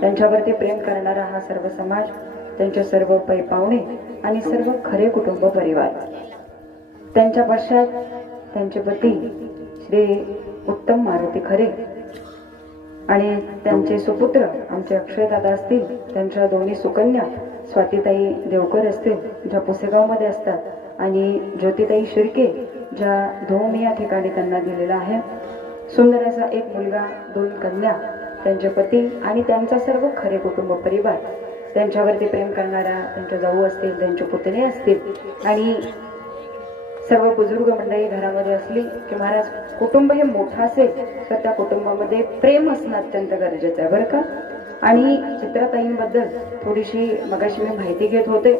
त्यांच्यावरती प्रेम करणारा हा सर्व समाज, त्यांचे सर्व पाहुणे आणि सर्व खरे कुटुंब परिवार, त्यांच्या पश्चात त्यांचे पती श्री उत्तम मारुती खरे आणि त्यांचे सुपुत्र आमचे अक्षयदादा असतील, त्यांच्या दोन्ही सुकन्या स्वातीताई देवकर असतील ज्या पुसेगावमध्ये असतात, आणि ज्योतिताई शिर्के ज्या धोम या ठिकाणी त्यांना दिलेला आहे. सुंदर असा एक मुलगा, 2 कन्या, त्यांचे पती आणि त्यांचा सर्व खरे कुटुंब परिवार, त्यांच्यावरती प्रेम करणारा त्यांच्या जाऊ असतील, त्यांचे पुतणे असतील आणि सर्व बुजुर्ग मंडळी घरामध्ये असली की महाराज, कुटुंब हे मोठं असेल तर त्या कुटुंबामध्ये प्रेम असणं अत्यंत गरजेचं आहे बरं का. आणि चित्राताईंबद्दल थोडीशी मगाशी मी माहिती घेत होते.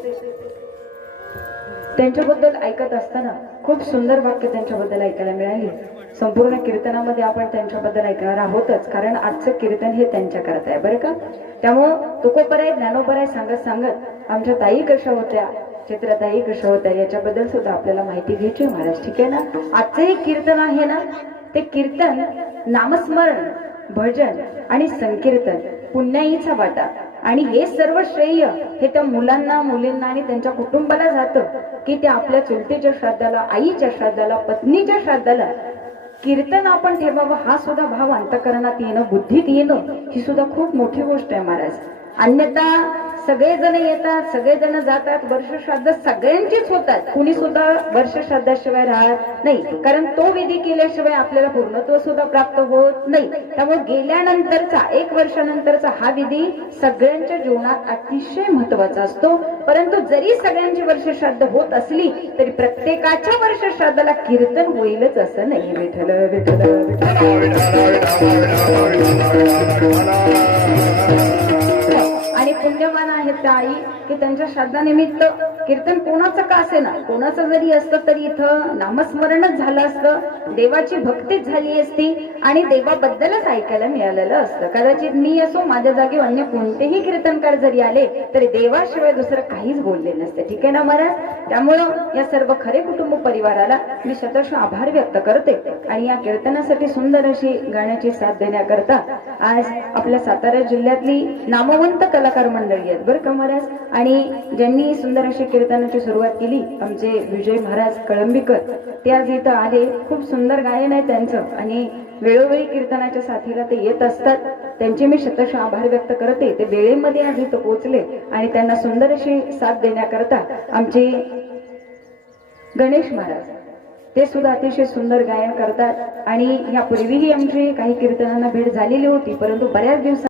त्यांच्याबद्दल ऐकत असताना खूप सुंदर वाक्य त्यांच्याबद्दल ऐकायला मिळाली. संपूर्ण कीर्तनामध्ये आपण त्यांच्याबद्दल ऐकणार आहोतच, कारण आजचं कीर्तन हे त्यांच्या करता आहे बरं का. त्यामुळं तुकोपराय ज्ञानोपराय सांगत सांगत आमच्या ताई कशा होत्या, चित्रताई कशा होत्या याच्याबद्दल सुद्धा आपल्याला माहिती घ्यायची महाराज, ठीक आहे ना. आजचं हे कीर्तन आहे ना, ते कीर्तन नामस्मरण, भजन आणि संकीर्तन पुण्याईचा वाटा, आणि हे सर्व श्रेय हे त्या मुलांना, मुलींना आणि त्यांच्या कुटुंबाला जातं की ते आपल्या चुलतीच्या श्राद्धाला, आईच्या श्राद्धाला, पत्नीच्या श्राद्धाला कीर्तन आपण ठेवावं. हा सुद्धा भाव अंतःकरणात येणं, बुद्धीत येणं, ही सुद्धा खूप मोठी गोष्ट आहे महाराज. अन्यथा सगळेजण येतात, सगळेजण जातात, वर्षश्राद्ध सगळ्यांचीच होतात, कुणी सुद्धा वर्षश्राद्धाशिवाय राहत नाही, कारण तो विधी केल्याशिवाय आपल्याला पूर्णत्व सुद्धा प्राप्त होत नाही. त्यामुळे गेल्यानंतरचा, 1 वर्षानंतरचा हा विधी सगळ्यांच्या जीवनात अतिशय महत्वाचा असतो. परंतु जरी सगळ्यांची वर्षश्राद्ध होत असली तरी प्रत्येकाच्या वर्षश्राद्धाला कीर्तन होईलच असं नाही. विठ्ठल विठ्ठल आणि पुण्यवान आहेत त्या आई की त्यांच्या श्राद्धानिमित्त कीर्तन कोणाचं का असे ना, कोणाचं जरी असतं तरी इथं नामस्मरणच झालं असतं, देवाची भक्तीच झाली असती आणि देवाबद्दलच ऐकायला मिळालेलं असतं. कदाचित मी असो, माझ्या जागी अन्य कोणतेही कीर्तनकार जरी आले तरी देवाशिवाय दुसरं काहीच बोलले नसते, ठीक आहे ना महाराज. त्यामुळं या सर्व खरे कुटुंब परिवाराला मी शतश आभार व्यक्त करते. आणि या कीर्तनासाठी सुंदर अशी गाण्याची साथ देण्याकरता आज आपल्या सातारा जिल्ह्यातली नामवंत कलाकार मंडळी आहेत बरं का महाराज. आणि ज्यांनी सुंदर अशी कीर्तनाची सुरुवात केली, आमचे विजय महाराज कळंबीकर, ते आज इथं आले. खूप सुंदर गायन आहे त्यांचं आणि वेळोवेळी कीर्तनाच्या साथीला ते येत असतात. त्यांचे मी शतश आभार व्यक्त करते. ते वेळेमध्ये आज इथं पोहोचले आणि त्यांना सुंदर अशी साथ देण्याकरता आमचे गणेश महाराज, ते सुद्धा अतिशय सुंदर गायन करतात. आणि यापूर्वीही आमची काही कीर्तनांना भेट झालेली होती, परंतु बऱ्याच दिवसांनी